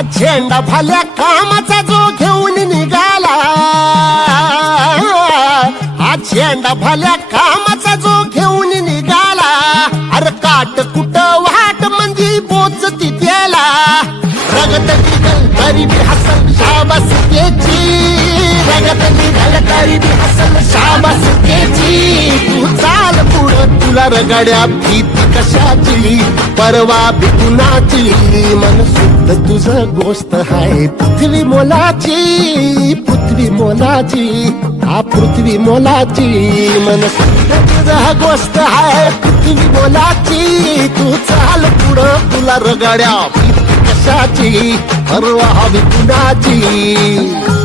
झेंडा भाल्या कामाचा जो घेऊन निघाला, हा झेंडा भाल्या कामाचा जो घेऊन निघाला, अरे काट कुट वाट मंदी बोचती त्याला, रगत निघल तरी बी हसल शाबास त्याची, रगत निघल तरी बी हसल शाबास त्याची. तू चाल पुढं तुला रगड्या भीती कशाची, परवा भी कुणाची, मन शुद्ध तुझं गोष्ट हाय पृथ्वी मोलाची, पृथ्वी मोलाची, हा पृथ्वी मोलाची, मन शुद्ध तुझं गोष्ट हाय पृथ्वी मोलाची. तू चाल पुढं तुला रगड्या भीती कशाची, परवा भी कुणाची.